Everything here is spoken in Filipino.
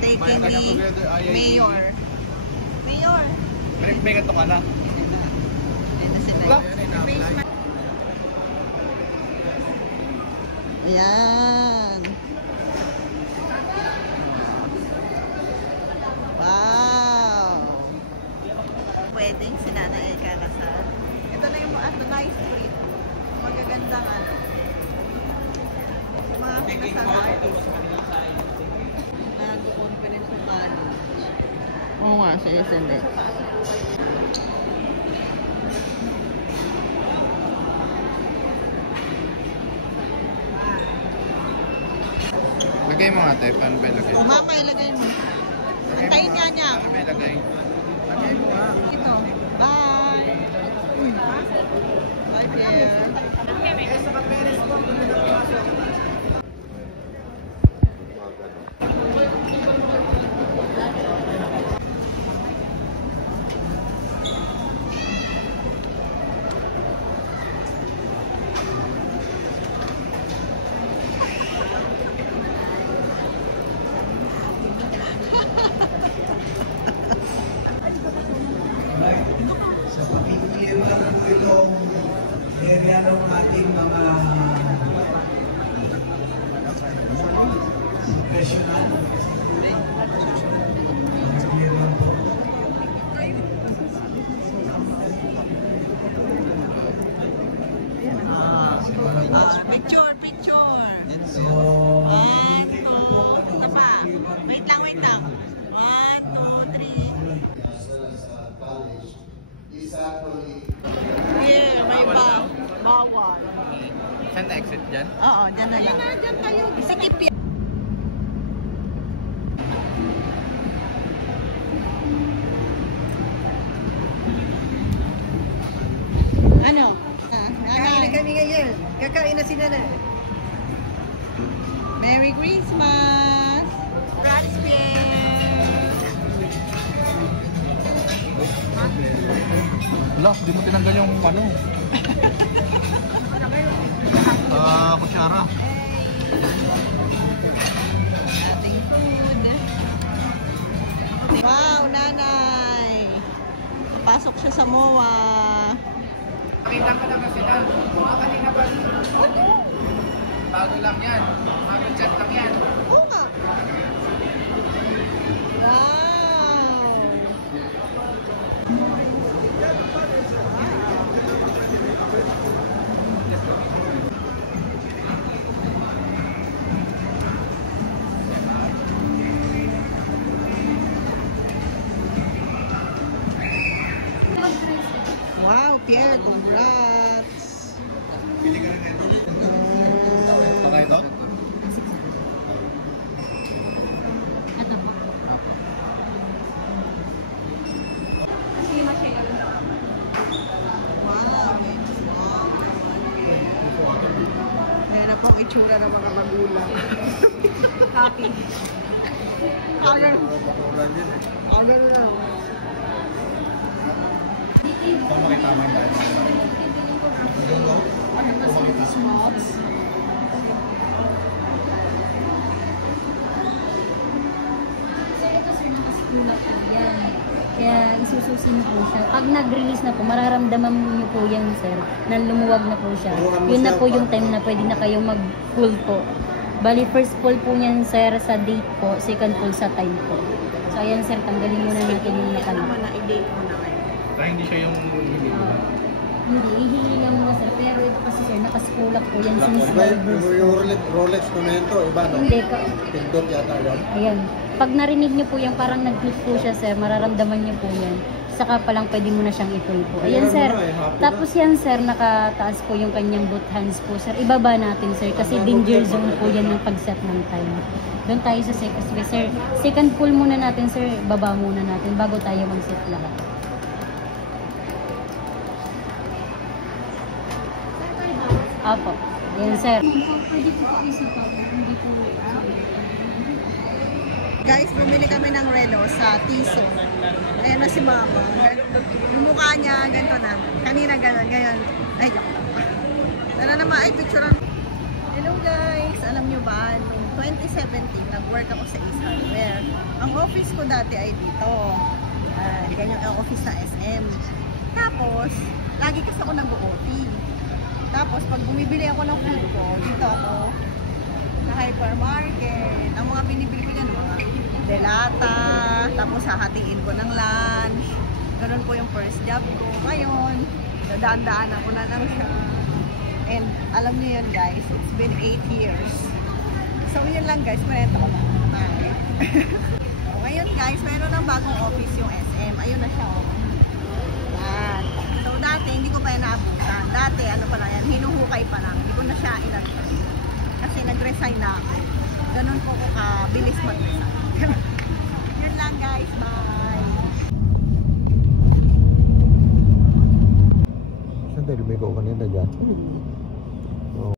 taking the mayor. Mayor! May ganito ka na. Ayan. Wow! Wedding si Nana Elka kasal. Ito na yung at the nice street. Magaganda nga. Mga kasal. Nag-conference ng college. Oo nga, sa SNX. Lagay mo nga tayo, paano ba ilagay? Mama, ilagay mo. Antayin nga niya. Paano ba ilagay? Lagay mo nga. Ito. Bye! Bye, Pierre. Sa pakikiliwan po itong area ng ating mga professional. Picture, picture. So, 1, 2, ito pa. Wait lang, wait lang. 1, 2, 3. Here, may bawal. Saan na exit dyan? Oo, dyan na lang. Dyan kayo. Sikip yan. Ano? Kakain na kami ngayon. Kakain na si Nana. Merry Christmas! Congrats, Pierre! Wala, di mo tinanggal yung ano. Kutsara. Ating food. Wow, nanay! Pasok siya sa MOA. Pakita ko naman sila. Mga kanina ba? Bago lang yan. Mga chat lang yan. Oo nga. Wow! Wow, Pierre, congrats! Patay ito? Ayan na pong itsura ng mga magulang. Happy. Agar na. Kung makita mo yung dahil. Nakasulat po yan. Kaya isususi niyo po siya. Pag nag-release na po, mararamdaman niyo po yan, sir, na lumuwag na po siya. Yun na po yung time na pwede na kayo mag-pull po. Bali, first pull po niyan, sir, sa date po. Second pull sa time po. So, ayan, sir, tanggalin muna natin yung nakalap. I-date mo na kayo. Kaya hindi siya yung... Hindi, hihingi lang muna, sir. Pero ito kasi, sir, nakaskulak po yan since birthday. Yung Rolex ko na yun to, iba no? Hindi, Pindot yata yun. ayan. Pag narinig niyo po yung parang nag-click po siya, sir, mararamdaman niyo po yan. Saka pa lang pwede mo na siyang i-pull po. Ayan, sir. Tapos yan, sir, nakataas po yung kanyang both hands po, sir. Ibaba natin, sir, kasi danger zone po yan ng pag-set ng time. Doon tayo sa second. Sige, sir. Second pull muna natin, sir. Baba muna natin bago tayo mag-set lahat. Apo. Ayan, sir. Pwede po po isipaw. Hindi po. Guys, bumili kami ng relo sa Tiso. Ayan na si Mama. Yung mukha niya, ganito na. Kanina gano'n, ngayon. Ay, joke lang. Tara naman, ay, picture. Hello guys! Alam nyo ba, nung 2017, nag-work ako sa Ace Hardware. Ang office ko dati ay dito. Ganyan ang office sa SM. Tapos, lagi kasi ako nag-OT. Tapos, pag bumibili ako ng food ko, dito ako sa hypermarket. Ang mga binibili ko yan, mga delata, tapos hahatiin ko ng lunch. Ganun po yung first job ko. Ngayon, dadaan-daanan ko na lang siya. And alam niyo yun guys, it's been 8 years. So yun lang guys, marenta ko na. Bye. So, ngayon guys, mayroon ng bagong office yung SM. Ayun na siya. Oh. Yan. So dati, hindi ko pa yan naabutan. Dati, ano pa lang yan, hinuhukay pa lang. Hindi ko na siya inagpas. Kasi nag-resign na ako. Ganun po ko kabilis mag-resign. Yun lang guys, bye. Saan tayo lumigaw kanina dyan?